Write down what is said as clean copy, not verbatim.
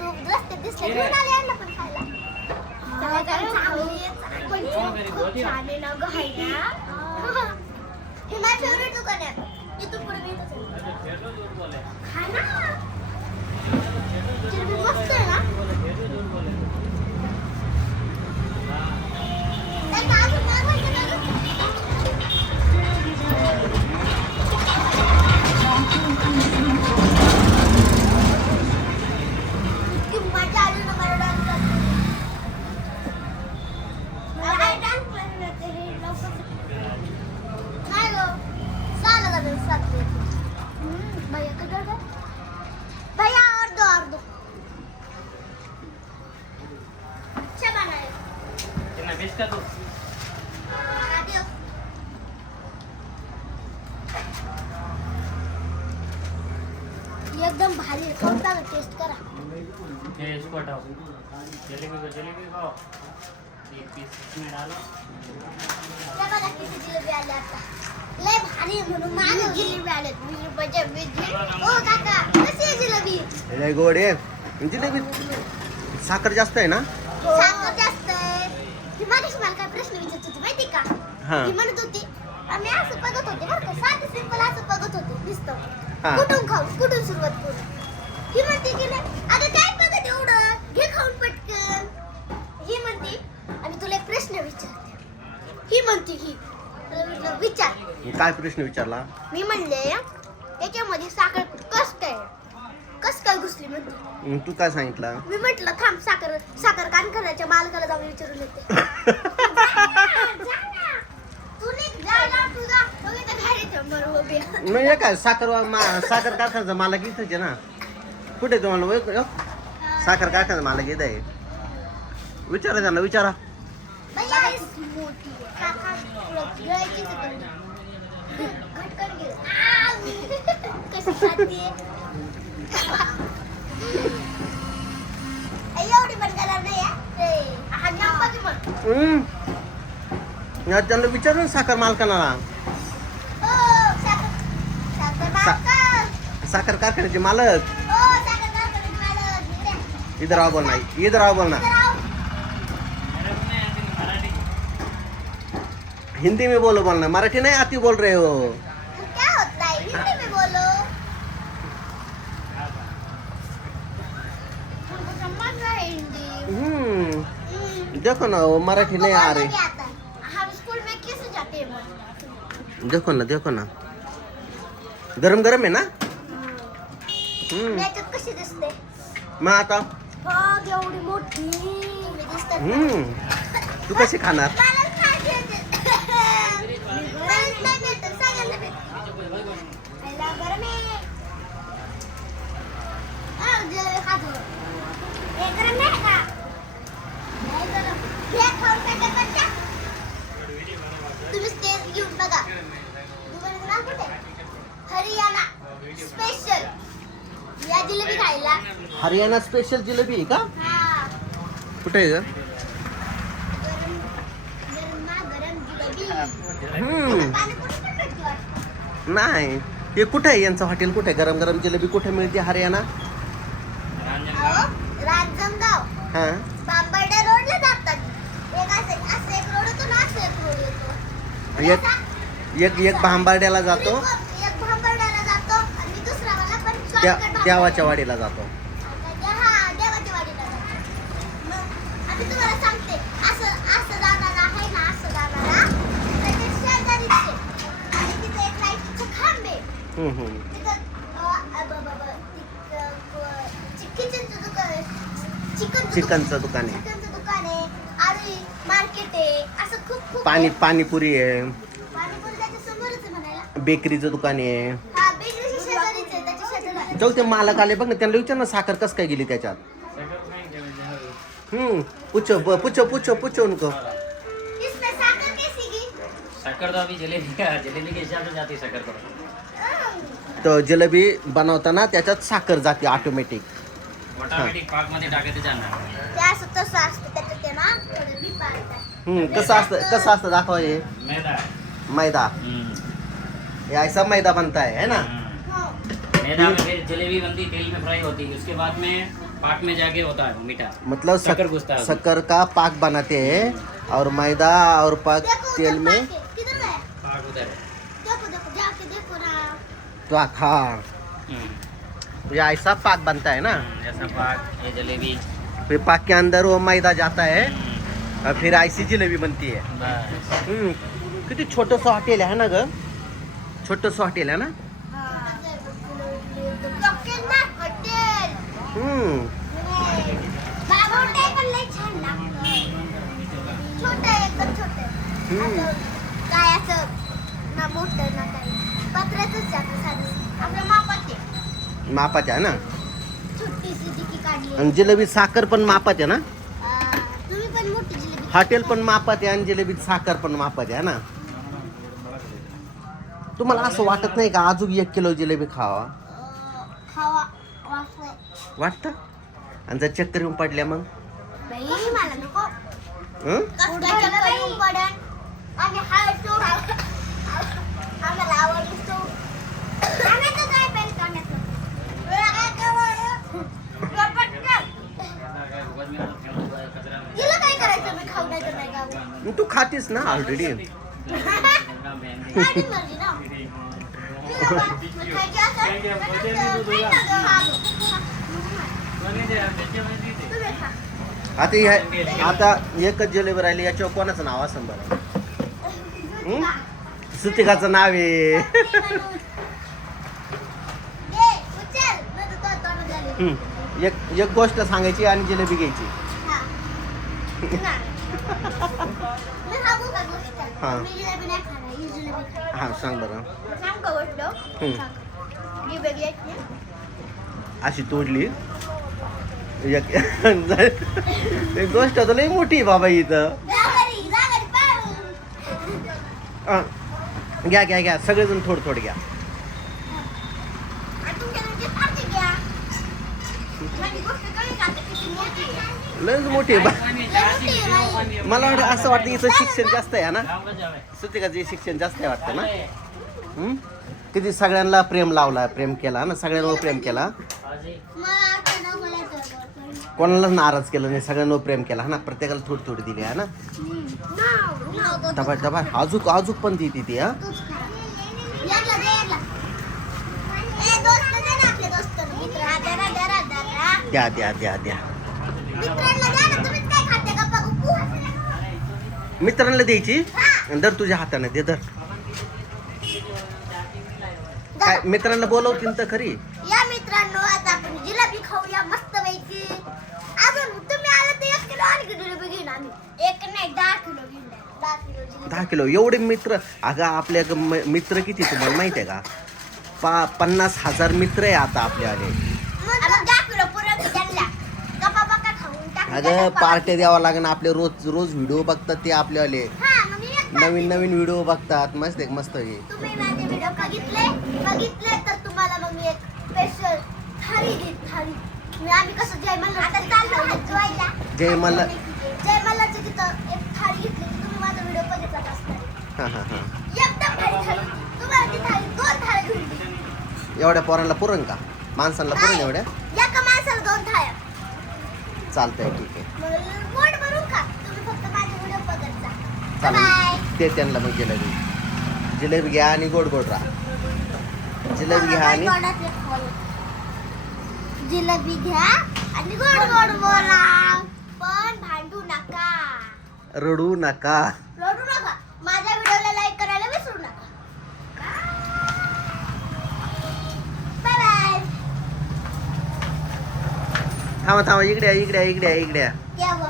रस्त्यात दिसले घेऊन आले यांना पण खायला. चला काय चांगली आहे, पण खूप छान आहे ना गं, हाय ना. हे माझं फेवरेट दुकान आहे, इथून पुढे मी इथंच आहे. खा ना, जिलेबी मस्त आहे ना. नाही का अजून मागवायचं का गं? इतकी मजा आली ना मला डान्स करताना. मला काय डान्स करायला येते हे लवकर. नाही गं, 6 लगा 7 भैया किधर गए? भैया और दो. अच्छा बना है. कितना बेच का तू? दियो. एकदम भारी है, कोणता टेस्ट करा. ये इसको हटाओ, जलेबी खाओ, एक पीस इसमें डालो. त्या बघा किती जिलेबी आले आता. लय भारी आहे म्हणून मागे जिलेबी आले. 20 रुपयाच्या 20. ओ काका, कशी आहे जिलेबी? लय गोड आहे जिलेबी. साखर जास्त आहे ना? साखर जास्त आहे. ती मागाशी मला काय प्रश्न विचारत होती माहिती का? हा. ती म्हणत होती, आम्ही असं बघत होते बरं का, साधं सिंपल असं बघत होते नुसतं. हा. कुठून खाऊ, कुठून सुरुवात करू? ही म्हणते की नाही, अगं काय बघत एवढं, घे खाऊन पटकन. ही म्हणते, आणि तुला एक प्रश्न विचारते. ही म्हणते की तुला म्हटलं विचार. काय प्रश्न विचारला? मी म्हणले याच्यामध्ये साखर कस काय घुसली म्हणते. तू काय सांगितलं? मी म्हटलं थांब, साखर कारखान्याच्या मालकाला जाऊन विचारून येते. तू नाही जायला तुझा तुम्ही तर घरी थांबर उभे. नाही हे काय साखर कारखान्याचा मालक इथंच आहे ना. कुठे तुम्हाला साखर कारखान्याचा मालक इथं आहे. विचारा त्यांना, विचारा. भैया मोठी काका गिळायचीच आहे तुम्ही. घटकन गिळ. कशी खाते. एवढी पण करणार नाही हा नंबर पण. त्यांना विचारून साखर मालकाला. साखर कारखान्याचे मालक. इधर आओ बोलना, इधर आओ बोलना. हिंदी में बोलो, बोलना मराठी नहीं आती बोल रहे हो. क्या होता है हिंदी में बोलो. हमको समझ रहा है हिंदी. देखो ना वो मराठी नहीं आ रही. हम स्कूल में कैसे जाते हैं? देखो ना, देखो ना, गरम गरम आहे ना. याच्यात कशी दिसते? मग आता बघ एवढी मोठी मी दिसते. तू कशी खाणार? मला खायची होती. मला नाही भेटत, सगळ्यांना भेटत. पहिला गरम आहे. जिलेबी खातो. हे गरम नाही का? नाही गरम. घे खाऊन टाका बच्चा. तुम्ही स्टेज घेऊन बघा. दुकानाचं नाव कुठे? हरियाणा स्पेशल. या जिलेबी खायला. हरियाणा स्पेशल जिलेबी आहे का? हा. कुठे आहे ग? गरम गरम जिलेबी. हम्म. पाणीपुरी पण भेटते वाटतं. नाही, हे कुठे आहे यांचं हॉटेल? कुठे आहे? गरम गरम जिलेबी कुठे मिळते हरियाणा? अहो, रांजणगाव हा. बांबर्डे रोडला जातात. असं एक रोड येतो ना, असं एक रोड येतो. एक भांबार्ड्याला जातो, एक भांबर्ड्याला जातो आणि दुसरा वाला पण shortcut देवाच्या वाडीला जातो. हा, देवाच्या वाडीला जातो. मग आम्ही तुम्हाला सांगते, असं जाणारा आहे ना, असं जाणारा त्याच्या शेजारीच आहे. आणि तिथे एक लाईटचे खांबे. तिथं चिकनचं दुकान आहे. चिकनचं दुकान आहे. चिकनचं दुकान आहे आणि मार्केट आहे. असं खूप पाणीपुरी आहे. पाणीपुरी त्याच्या समोरच आहे म्हणायला. बेकरीचं दुकान आहे. हा, बेकरीच्या शेजारीच आहे, त्याच्या शेजारी. जाऊ ते मालक आले बघ ना, त्यांना विचार ना साखर कस काय गेली त्याच्यात. पूछो उनको. इसमें साकर कैसी की? शक्कर तो अभी जलेबी के हिसाब से जाती है शक्कर तो. तर जिलेबी बनवताना त्याच्यात साखर जाते ऑटोमॅटिक. ऑटोमॅटिक पाक मध्ये टाकायचं जाणार. ते असं तसं असतं त्याच्यात ते ना थोडं बी पाडतात. कसं असतं दाखवा. हे मैदा. मैदा. ये ऐसा मैदा बनता है ना? हो. मैदा में फिर जलेबी बनती, तेल में फ्राई होती, उसके बाद में पाक में जाके होता है वो मीठा। मतलब शक्कर घुसता है उसमें। शक्कर का पाक बनाते हैं और मैदा और पाक देखो तेल उधर में पाके, किधर है? पाक उधर है। देखो देखो जाके देखो ना। तो हाँ ये ऐसा पाक बनता है ना। ऐसा पाक, ये जलेबी। फिर पाक के अंदर वो मैदा जाता है और फिर ऐसी जलेबी बनती है। बस किती छोटंसं हॉटेल आहे ना ग, छोटंसं हॉटेल आहे ना. हॉटेल ना हॉटेल. बाबा हॉटेल पण लय छान लागतं. छोटं आहे, एकदम छोटं आहे. असं काय असं ना मोठं ना काही पत्र्याचंच जातं साधं आपल्या मापाचे. मापाच्या आहे ना. छोटीशी टिकी काढली. आणि जिलेबी साखर पण मापात आहे ना. तुम्ही पण मोठी जिलेबी. हॉटेल पण मापात आहे आणि जिलेबी साखर पण मापात आहे ना. तुम्हाला असं वाटत नाही का अजून 1 किलो जिलेबी खावा खावा वाफले. वाटतं? आणि जर चक्कर येऊन पडल्या मग बाई मला नको. हं? कसं काय चक्कर येऊन पडन? आम्ही हायचो. आम्हाला आवडतो. आम्हाला काय पाहिजे आम्हाला? तिला काय करायचं मी खाऊ नाही तर नाही खाऊ. मग तू खातीस ना ऑलरेडी. माझी मर्जी ना. तुला खायची असेल तर खायचं. तुम्ही खा. आता एकच जिलेबी राहिली याच्यावर कोणाचं नाव असं बरं. सुतिकाचं नाव आहे. दे, उचल. नाही तर तो तोंडात घालीन. एक गोष्ट सांगायची आणि जिलेबी घ्यायची. हा. नाही. मी सांगू का गोष्ट? हा. मी जिलेबी नाही खाणार, ही जिलेबी खाणार. हा सांग बरं. सांग का गोष्ट? सांग. ही वेगळी आहे. अशी तोडली एक एक गोष्ट तर लई मोठी आहे बाबा इथं. जा घरी पळून. घ्या घ्या घ्या सगळेजण थोडं थोडं घ्या. आणि तुमच्या घरचे सारखे घ्या. माझी गोष्ट कळली का आता किती मोठी आहे? लयच मोठी आहे बा. मला वाटतं असं वाटतं इथं शिक्षण जास्त आहे ना. सुतिकाचं शिक्षण जास्त आहे वाटतं ना. किती सगळ्यांना प्रेम लावला, प्रेम केला ना, सगळ्यांवर प्रेम केला. मला आता ना मला तर- कोणालाच नाराज केलं नाही, सगळ्यांवर प्रेम केला हा ना. प्रत्येकाला थोडी थोडी दिली आहे ना. नाव. दबा दबा अजूक पण ती ती हा. तूच खा. याला दे, याला. ए, दोस्त दे ना आपले दोस्त. मित्र. दरा. द्या द्या द्या द्या. मित्रांना द्या ना. तुम्हीच काय खाते गप्पा गुप्पू? मित्रांना द्यायची. दर तुझ्या हाताने दे. दर काय मित्रांना बोलवतील तर खरी. या मित्रांनो आता आपण जिलेबी खाऊया मस्त पैकी. अजून तुम्ही आला तर 1 किलो आणखी जिलेबी घेऊन आम्ही. 1 नाही 10 किलो घेऊन द्या. 10 किलो जिलेबी. 10 किलो एवढे मित्र. अगं आपल्या मित्र किती तुम्हाला माहिती आहे का? 50,000 मित्र आहे आता आपल्याकडे. मग 10 किलो पुरं की त्यांना. गप्पा बक्का खाऊन टाकून अगं द्या. पार्ट्या द्यावं लागणार. आपले रोज रोज व्हिडिओ बघतात ते आपल्यावाले. हा, मग मी एक नवीन नवीन व्हिडिओ बघतात. मस्त आहे मस्त आहे. तुम्ही माझे व्हिडिओ बघितले तर तुम्हाला मग मी एक स्पेशल थाळी देईन. थाळी मी आम्ही कसं जयमला आता चाललो जेवायला. जयमलाच्या तिथं एक थाळी घेतली की तुम्ही माझा व्हिडिओ बघितलाच असणार. हां हां हां. एकदम भारी थाळी. तुम्हाला ती थाळी 2 थाळ्या घेऊन देईन. एवढ्या पोरांना पुरण का? माणसांना पुरण एवढ्या? एका माणसाला 2 थाळ्या. चालतंय ठीक आहे. मग पोट भरून खा. तुम्ही फक्त माझे व्हिडिओ बघत जा. चालेल बाय. ते त्यांना मग जिलेबी घ्या आणि गोड गोड राहा. जिलेबी घ्या आणि जिलेबी घ्या आणि गोड गोड बोला. पण भांडू नका. रडू नका. रडू नका. माझ्या व्हिडिओला लाईक करायला विसरू नका. Bye bye. थांबा थांबा इकडे इकडे इकडे इकडे. केव्हा